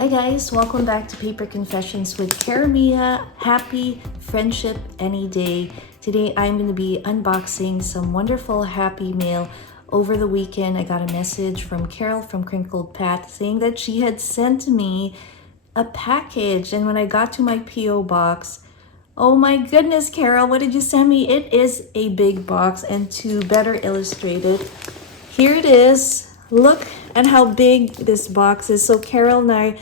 Hi guys, welcome back to Paper Confessions with Karamia. Happy friendship any day. Today I'm going to be unboxing some wonderful happy mail. Over the weekend I got a message from Carol from Crinkled Path saying that she had sent me a package, and when I got to my P.O. box, oh my goodness, Carol, what did you send me? It is a big box, and to better illustrate it, here it is. Look at how big this box is. So Carol and I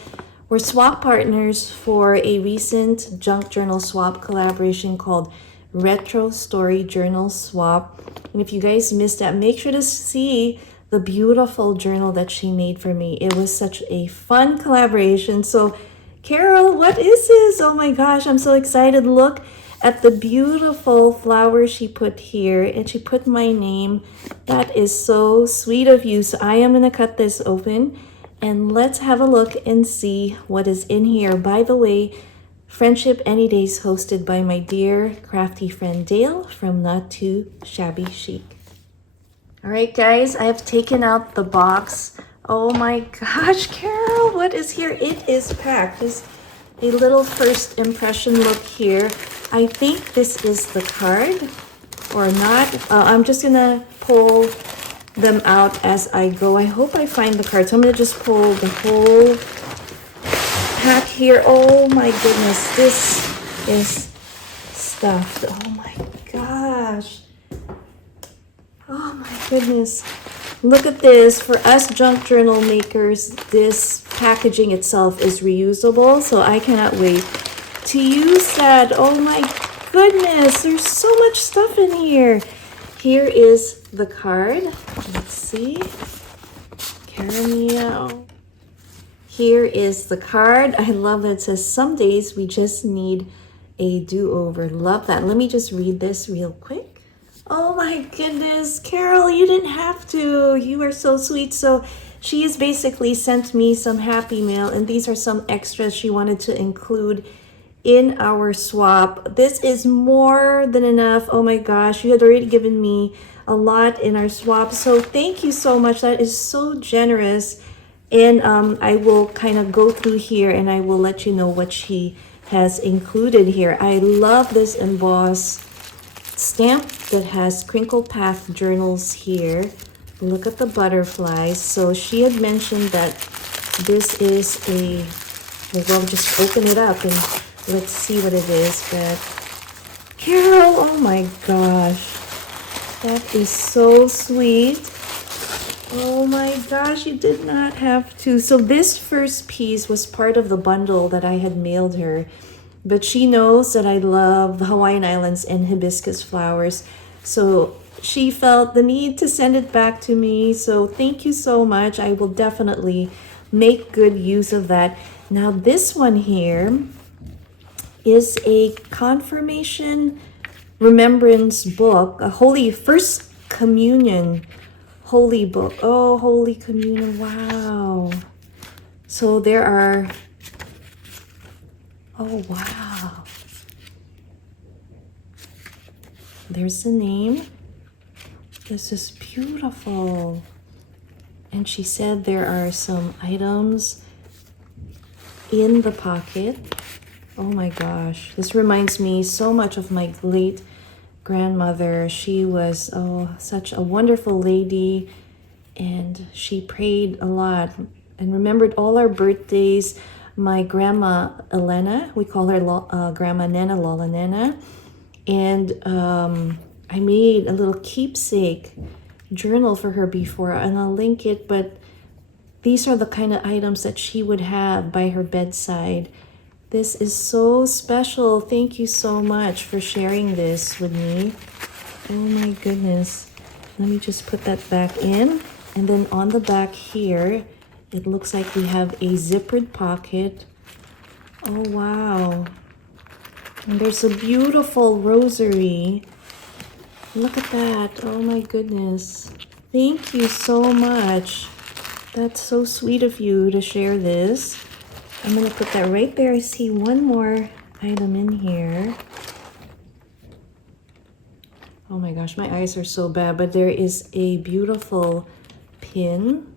were swap partners for a recent junk journal swap collaboration called Retro Story Journal Swap. And if you guys missed that, make sure to see the beautiful journal that she made for me. It was such a fun collaboration. So Carol, what is this? Oh my gosh, I'm so excited. Look at the beautiful flower she put here, and she put my name. That is so sweet of you. So I am gonna cut this open and let's have a look and see what is in here. By the way, Friendship Any Day is hosted by my dear crafty friend Dale from Not Too Shabby Chic. All right, guys, I have taken out the box. Oh my gosh, Carol, what is here? It is packed. Just a little first impression look here. I think this is the card or not. I'm just gonna pull them out as I go. I hope I find the card. So I'm gonna just pull the whole pack here. Oh my goodness, this is stuffed. Oh my gosh. Oh my goodness. Look at this. For us junk journal makers, this packaging itself is reusable, so I cannot wait to use that. Oh my goodness, there's so much stuff in here. Here is the card. Let's see. Caramel. Here is the card. I love that it says, "Some days we just need a do-over." Love that. Let me just read this real quick. Oh my goodness, Carol, you didn't have to. You are so sweet. So she has basically sent me some happy mail, and these are some extras she wanted to include in our swap. This is more than enough. Oh my gosh, you had already given me a lot in our swap. So thank you so much. That is so generous. And I will kind of go through here and I will let you know what she has included here. I love this embossed stamp that has Crinkled Path journals here. Look at the butterflies. So she had mentioned that this is a, well, just open it up and let's see what it is. But Carol, oh my gosh, that is so sweet. Oh my gosh, you did not have to. So this first piece was part of the bundle that I had mailed her. But she knows that I love the Hawaiian Islands and hibiscus flowers. So she felt the need to send it back to me. So thank you so much. I will definitely make good use of that. Now this one here is a confirmation remembrance book, a Holy First Communion Holy Book. Oh, Holy Communion. Wow. So there are, oh wow. There's the name. This is beautiful. And she said there are some items in the pocket. Oh my gosh. This reminds me so much of my late grandmother. She was, oh, such a wonderful lady, and she prayed a lot and remembered all our birthdays. My grandma Elena, we call her Grandma Nana, Lola Nana, and I made a little keepsake journal for her before, and I'll link it. But these are the kind of items that she would have by her bedside. This is so special. Thank you so much for sharing this with me. Oh my goodness. Let me just put that back in. And then on the back here, it looks like we have a zippered pocket. Oh wow. And there's a beautiful rosary. Look at that. Oh my goodness. Thank you so much. That's so sweet of you to share this. I'm going to put that right there. I see one more item in here. Oh my gosh, my eyes are so bad, but there is a beautiful pin.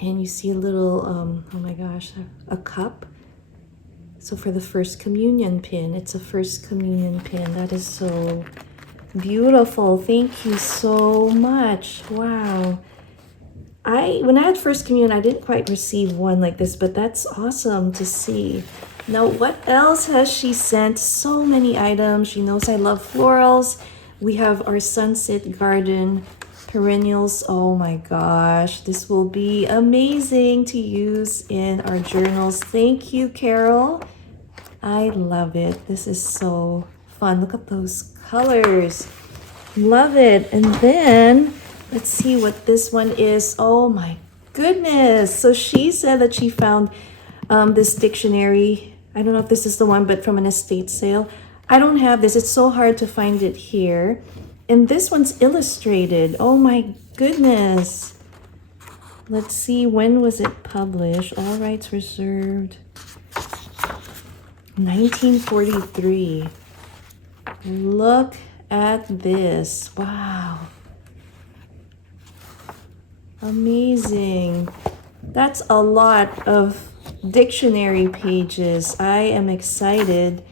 And you see a little, oh my gosh, a cup. So for the first communion pin, it's a first communion pin. That is so beautiful. Thank you so much. Wow. When I had first communion, I didn't quite receive one like this, but that's awesome to see. Now, what else has she sent? So many items. She knows I love florals. We have our sunset garden perennials. Oh my gosh, this will be amazing to use in our journals. Thank you, Carol. I love it. This is so fun. Look at those colors. Love it. And then let's see what this one is. Oh my goodness. So she said that she found this dictionary. I don't know if this is the one, but from an estate sale. I don't have this. It's so hard to find it here. And this one's illustrated. Oh my goodness. Let's see, when was it published? All rights reserved. 1943. Look at this. Wow. Amazing. That's a lot of dictionary pages. I am excited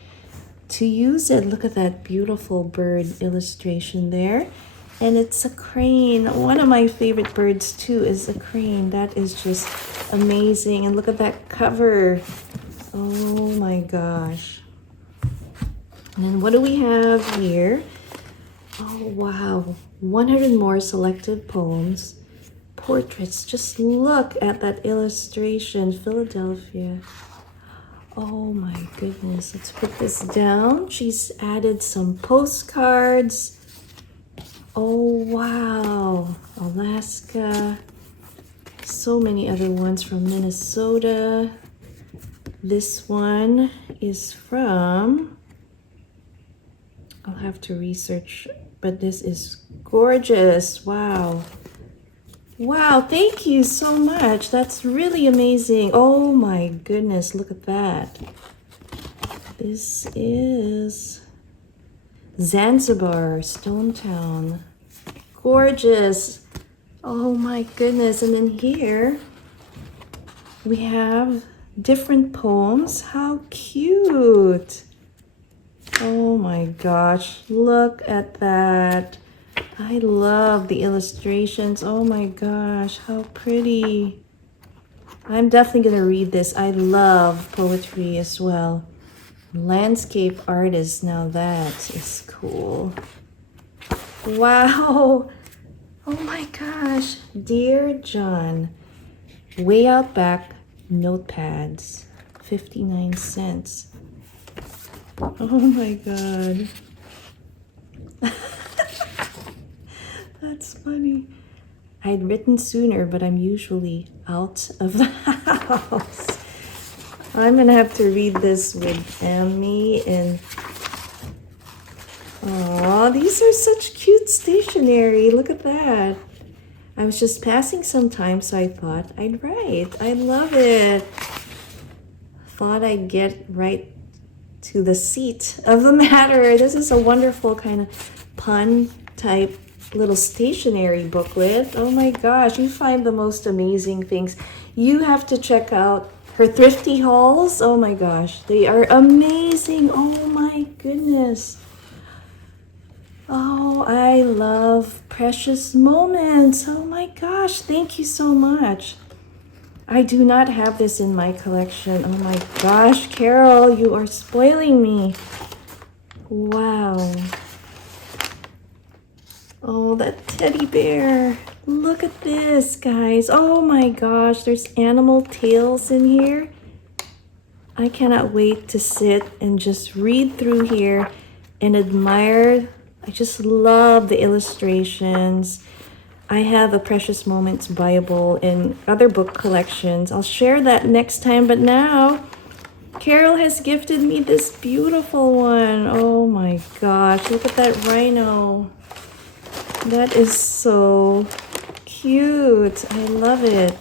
to use it. Look at that beautiful bird illustration there. And it's a crane. One of my favorite birds too is a crane. That is just amazing. And look at that cover. Oh my gosh. And then what do we have here? Oh wow. 100 more selected poems. Portraits. Just look at that illustration. Philadelphia. Oh my goodness. Let's put this down. She's added some postcards. Oh wow. Alaska. So many other ones from Minnesota. This one is from, I'll have to research, but this is gorgeous. Wow. Wow, thank you so much. That's really amazing. Oh my goodness, look at that. This is Zanzibar, Stone Town. Gorgeous. Oh my goodness. And then here we have different poems. How cute. Oh my gosh, look at that. I love the illustrations. Oh my gosh, how pretty. I'm definitely going to read this. I love poetry as well. Landscape artist, now that is cool. Wow. Oh my gosh. Dear John, way out back, notepads, 59 cents. Oh my god. That's funny. I'd written sooner, but I'm usually out of the house. I'm gonna have to read this with Amy. And oh, these are such cute stationery. Look at that. I was just passing some time, so I thought I'd write. I love it. Thought I'd get right to the seat of the matter. This is a wonderful kind of pun type little stationery booklet. Oh my gosh, you find the most amazing things. You have to check out her thrifty hauls. Oh my gosh, they are amazing. Oh my goodness. Oh, I love Precious Moments. Oh my gosh, thank you so much. I do not have this in my collection. Oh my gosh, Carol, you are spoiling me. Wow. Oh, that teddy bear. Look at this, guys. Oh my gosh, there's animal tales in here. I cannot wait to sit and just read through here and admire. I just love the illustrations. I have a Precious Moments Bible and other book collections. I'll share that next time, but now Carol has gifted me this beautiful one. Oh my gosh, look at that rhino. That is so cute. I love it.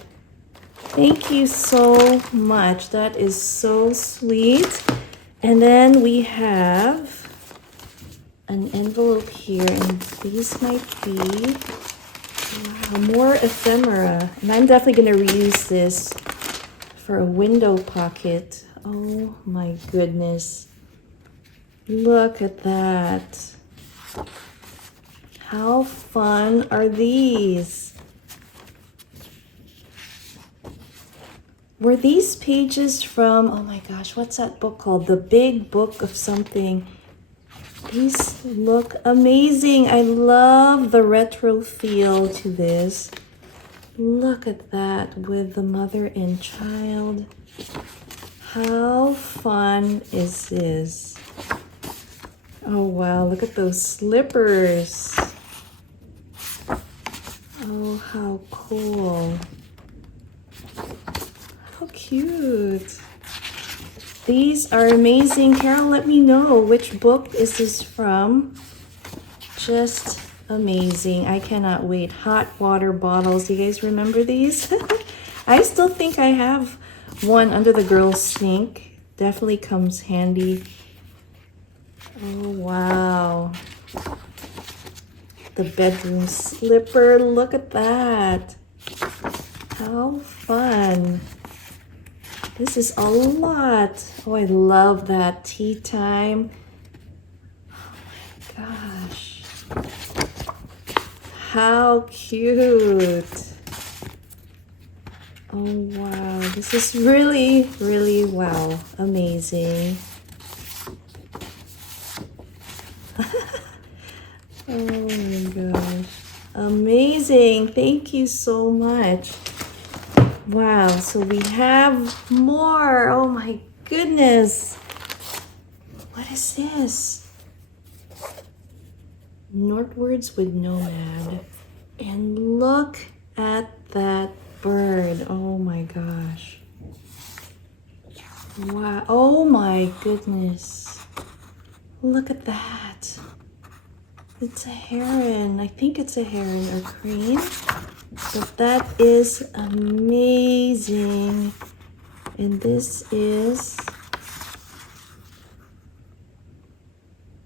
Thank you so much. That is so sweet. And then we have an envelope here, and these might be Wow, more ephemera. And I'm definitely going to reuse this for a window pocket. Oh my goodness. Look at that. How fun are these? Were these pages from, oh my gosh, what's that book called? The Big Book of something. These look amazing. I love the retro feel to this. Look at that with the mother and child. How fun is this? Oh wow, look at those slippers. Oh, how cool. How cute. These are amazing. Carol, let me know which book is this from. Just amazing. I cannot wait. Hot water bottles. You guys remember these? I still think I have one under the girls' sink. Definitely comes handy. Oh, wow. The bedroom slipper. Look at that. How fun. This is a lot. Oh, I love that. Tea time. Oh my gosh. How cute. Oh, wow. This is really, really, wow. Amazing. Oh my gosh. Amazing. Thank you so much. Wow, so we have more. Oh my goodness. What is this? Northwards with Nomad. And look at that bird. Oh my gosh. Wow. Oh my goodness. Look at that. It's a heron. I think it's a heron or crane. But that is amazing. And this is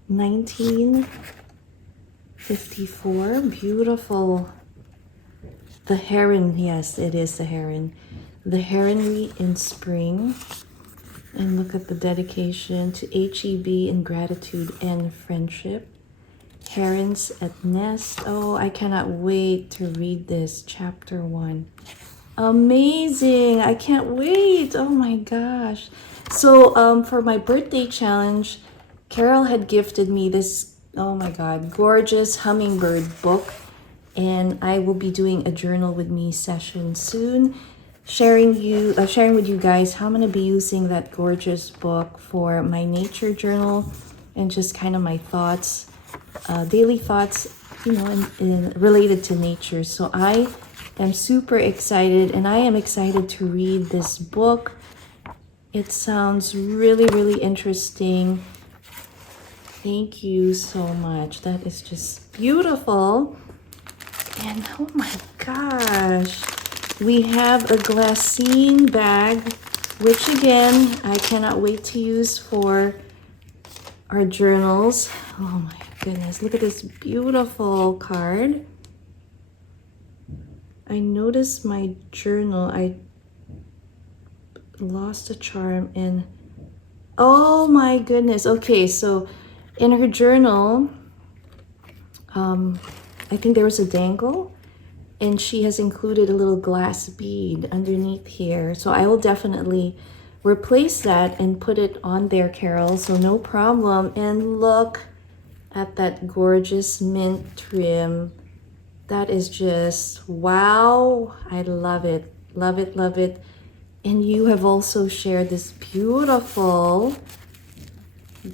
1954. Beautiful. The heron. Yes, it is the heron. The heronry in spring. And look at the dedication to HEB and gratitude and friendship. Herons at Nest. Oh, I cannot wait to read this. Chapter 1. Amazing. I can't wait. Oh my gosh. So for my birthday challenge, Carol had gifted me this, oh my God, gorgeous hummingbird book. And I will be doing a journal with me session soon, sharing with you guys how I'm going to be using that gorgeous book for my nature journal and just kind of my thoughts. Daily thoughts, you know, related to nature. So I am super excited, and I am excited to read this book. It sounds really, really interesting. Thank you so much. That is just beautiful. And oh my gosh, we have a glassine bag, which again, I cannot wait to use for our journals. Oh my goodness, look at this beautiful card. I noticed my journal, I lost a charm in, oh my goodness. Okay, so in her journal, I think there was a dangle, and she has included a little glass bead underneath here. So I will definitely replace that and put it on there, Carol, so no problem. And look at that gorgeous mint trim. That is just wow. I love it, love it, love it. And you have also shared this beautiful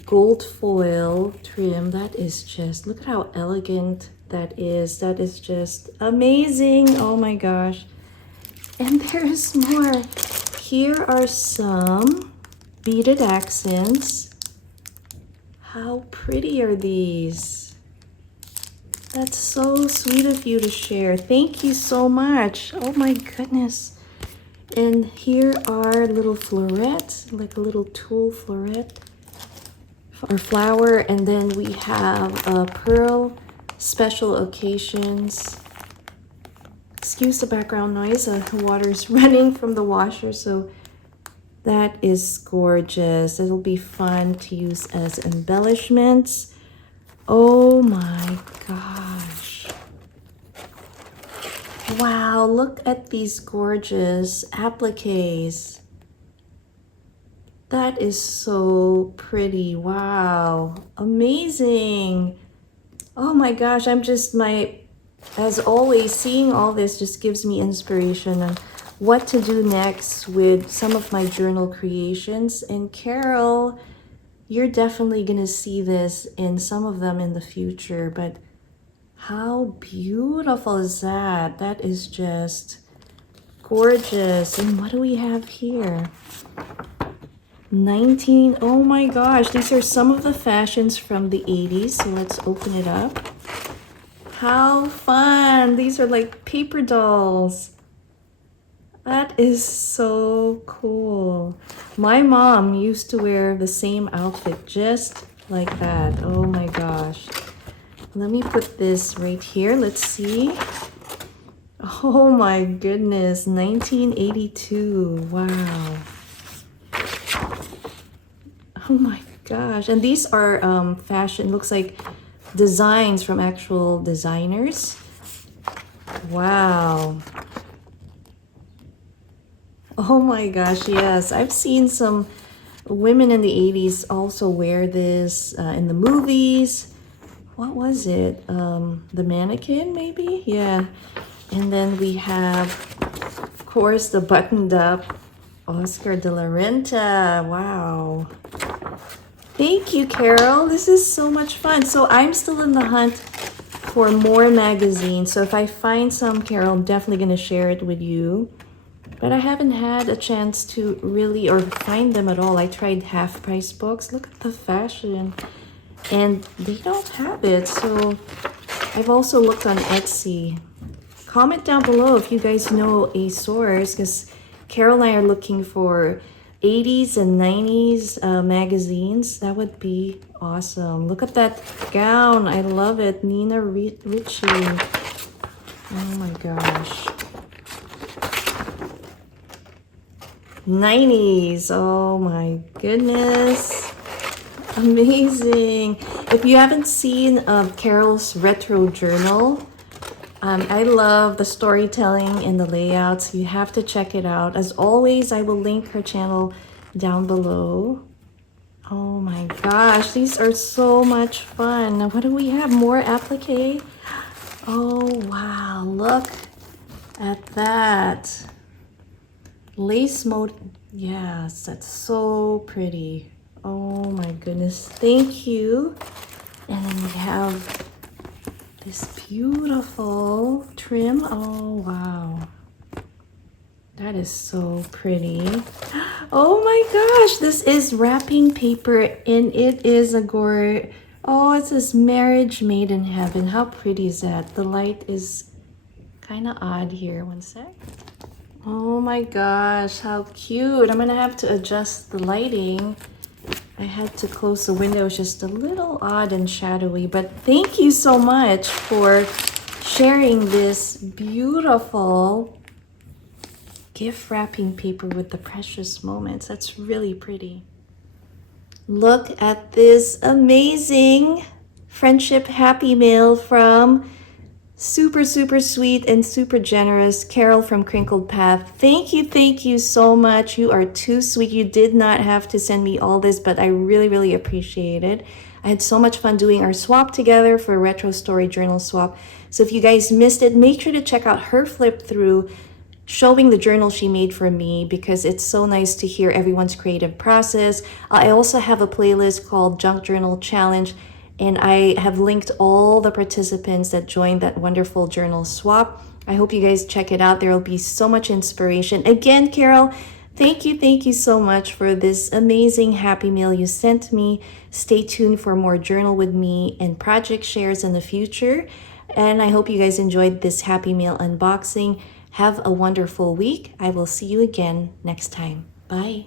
gold foil trim. That is just, look at how elegant that is. That is just amazing. Oh my gosh. And there's more. Here are some beaded accents. How pretty are these? That's so sweet of you to share. Thank you so much. Oh my goodness. And here are little florets, like a little tulle floret or flower. And then we have a pearl special occasions. excuse the background noise. The water's running from the washer, so that is gorgeous. It'll be fun to use as embellishments. Oh my gosh. Wow, look at these gorgeous appliques. That is so pretty. Wow, amazing. Oh my gosh, as always, seeing all this just gives me inspiration on what to do next with some of my journal creations. And Carol, you're definitely gonna see this in some of them in the future, but how beautiful is that? That is just gorgeous. And what do we have here? 19, oh my gosh, these are some of the fashions from the 80s. So let's open it up. How fun! These are like paper dolls. That is so cool. My mom used to wear the same outfit just like that. Oh my gosh. Let me put this right here. Let's see. Oh my goodness, 1982. Wow. Oh my gosh. And these are fashion, looks like designs from actual designers. Wow. Oh my gosh, yes. I've seen some women in the 80s also wear this in the movies. What was it? The mannequin, maybe? Yeah. And then we have, of course, the buttoned up Oscar de la Renta. Wow. Thank you, Carol. This is so much fun. So I'm still in the hunt for more magazines. So if I find some, Carol, I'm definitely going to share it with you. But I haven't had a chance to really or find them at all. I tried half price books. Look at the fashion. And they don't have it. So I've also looked on Etsy. Comment down below if you guys know a source, because Carol and I are looking for 80s and 90s magazines. That would be awesome. Look at that gown. I love it. Nina Ricci. Oh my gosh. 90s. Oh my goodness. Amazing. If you haven't seen Carol's retro journal, I love the storytelling and the layouts. You have to check it out. As always, I will link her channel down below. Oh my gosh, these are so much fun. Now, what do we have? More applique? Oh wow, look at that. Lace mode. Yes, that's so pretty. Oh my goodness, thank you. And then we have this beautiful trim. Oh wow, that is so pretty. Oh my gosh, this is wrapping paper and it is a oh, it says marriage made in heaven. How pretty is that? The light is kind of odd here. One sec. Oh my gosh, how cute. I'm gonna have to adjust the lighting. I had to close the window. It's just a little odd and shadowy, but thank you so much for sharing this beautiful gift wrapping paper with the precious moments. That's really pretty. Look at this amazing friendship happy mail from super sweet and super generous Carol from Crinkled Path. Thank you so much. You are too sweet. You did not have to send me all this, but I really appreciate it. I had so much fun doing our swap together for a retro story journal swap. So if you guys missed it, make sure to check out her flip through showing the journal she made for me, because it's so nice to hear everyone's creative process. I also have a playlist called Junk Journal Challenge, and I have linked all the participants that joined that wonderful journal swap. I hope you guys check it out. There will be so much inspiration. Again, Carol, thank you so much for this amazing happy meal you sent me. Stay tuned for more journal with me and project shares in the future. And I hope you guys enjoyed this happy meal unboxing. Have a wonderful week. I will see you again next time. Bye.